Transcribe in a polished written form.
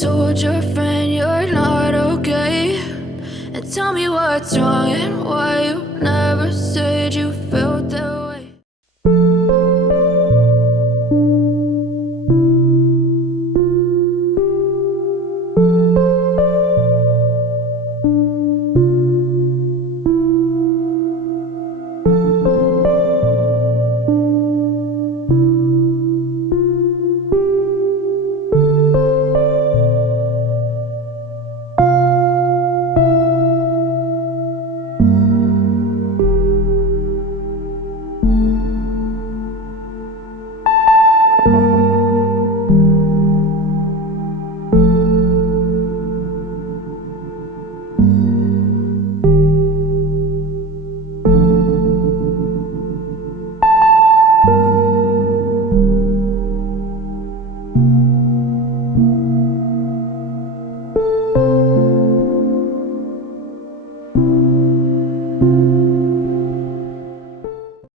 told your friend you're not okay? And tell me what's wrong and why you never